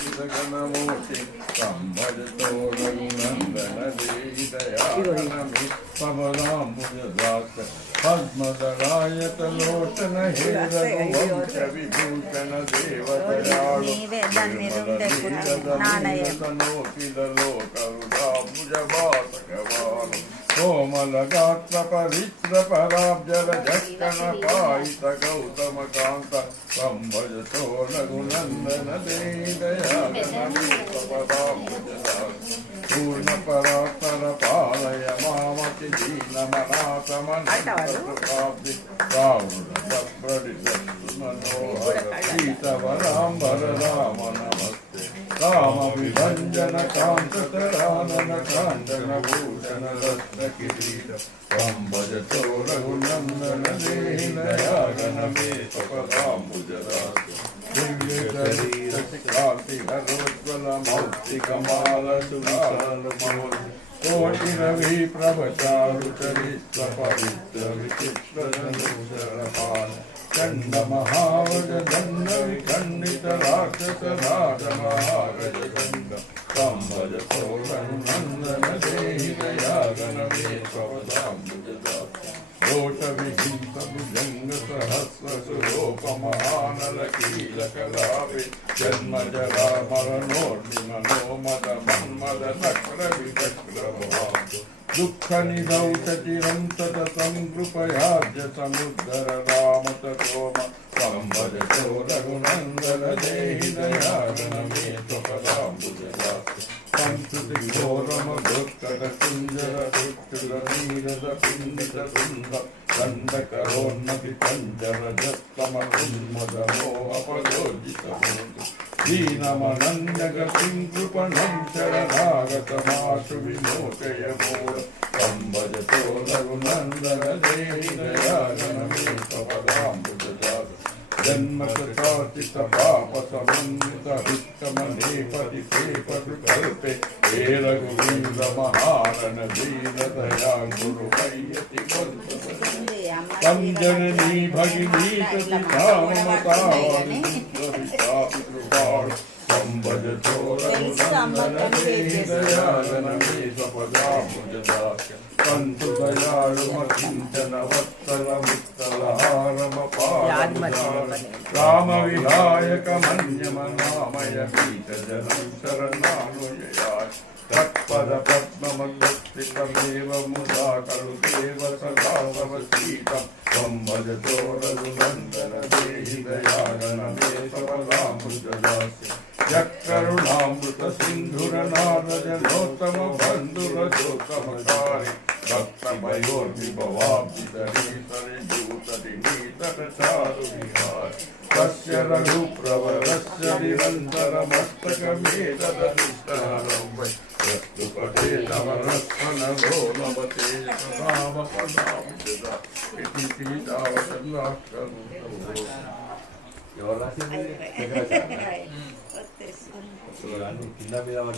గణమూర్తి సంభజతో రఘునందన దేవి దయానమి పవనాంబుజదాస పద్మదరాయతలోచన హే రఘువంశ విభూషణ దేవదయాళు నిర్మలనోకిలలో కరుణాభుజభాసకవాను కోమలగాత్ర పవిత్ర పరాబ్జల జక్కన పాయిత గౌతమ కాంత సంభజతో రఘునందన పూర్ణ పరాత్పర పాలయ మామతి దీనమనాథమనాథి మనోహర సీతవరాంబర రామ నమస్తే రామ విభంజన కాంతరానన కాంచన భూషణ రత్న కిరీట సంభజతో రఘునందన దయాగణమే పదాంబుజరాజ కాంతి హరోజ్వల మౌక్తికమాల సుధారణ కోటి రవి ప్రభచారు చరిత్ర పవిత్ర విచిత్ర ధనుషరపాల చండ మహావజ దండ విఖండిత రాక్షస రాజ మహాగజ దండ సంభజతో రఘునందన దేహి దయాగణమే పదాంబుజదాస దోష విహింస భుజంగ సహస్ర సులోక మహానల కీలకలాభి జన్మ జరా మరణోర్మి మనోమద మన్మద నక్ర విచక్ర దుఃఖ నిధౌ చిరంతత సంకృపయాజ్య సముద్ధర రామ తోమ సంభజతో రఘునందన దేహి దయాగణమే పదాంబుజదాస సంస్కృతి ఘోరమ దుఃఖద కుంజర దుఃఖుల నీరద పిండిత బృంద దండకరోన్నతి పంజర జత్తమ ఉన్మదమో అపయోజిత దీనమనందగతిం కృపణం శరణాగతమాశు విమోచయ మూఢ సంభజతో రఘునందన దేహి దయాగణమే పదాంబుజదాస జన్మచాచిత పాప సమన్విత విత్తమనేపది పేపటు కల్పే హే రఘువీర మహారణ వీర దయా గురు హయ్యతి సంజననీ భగినీ సంభజతో రఘునందన దేహి దయాగణమే పదాంబుజదాస పంతు దయాళు మకించన వత్సల ముత్తల హారమ రామ విహాయక మన్యమ నామయ పీఠ జనం శరణానుయాయ తత్పద పద్మమేవ ముదా కలు దేవ సదావ సీతం సంభజతో రఘునందన దేహి దయాగణమే పదాంబుజదాస యక్కరుణామృత సింధుర నారజనోత్తమ బంధుర జోతమకారి భక్తమయోర్విభవాబ్దితరీతరి జూతరి నీతర చారు విహార తస్య రఘుప్రవరస్య నిరంతర మస్తకమేతదనిష్టహరం వై ప్రస్తుపటే నవరత్న గోలవతే రామ పదాంబుజద ఇతి సీతావతన్నాష్టము ఎవరు రాసింది కింద మీద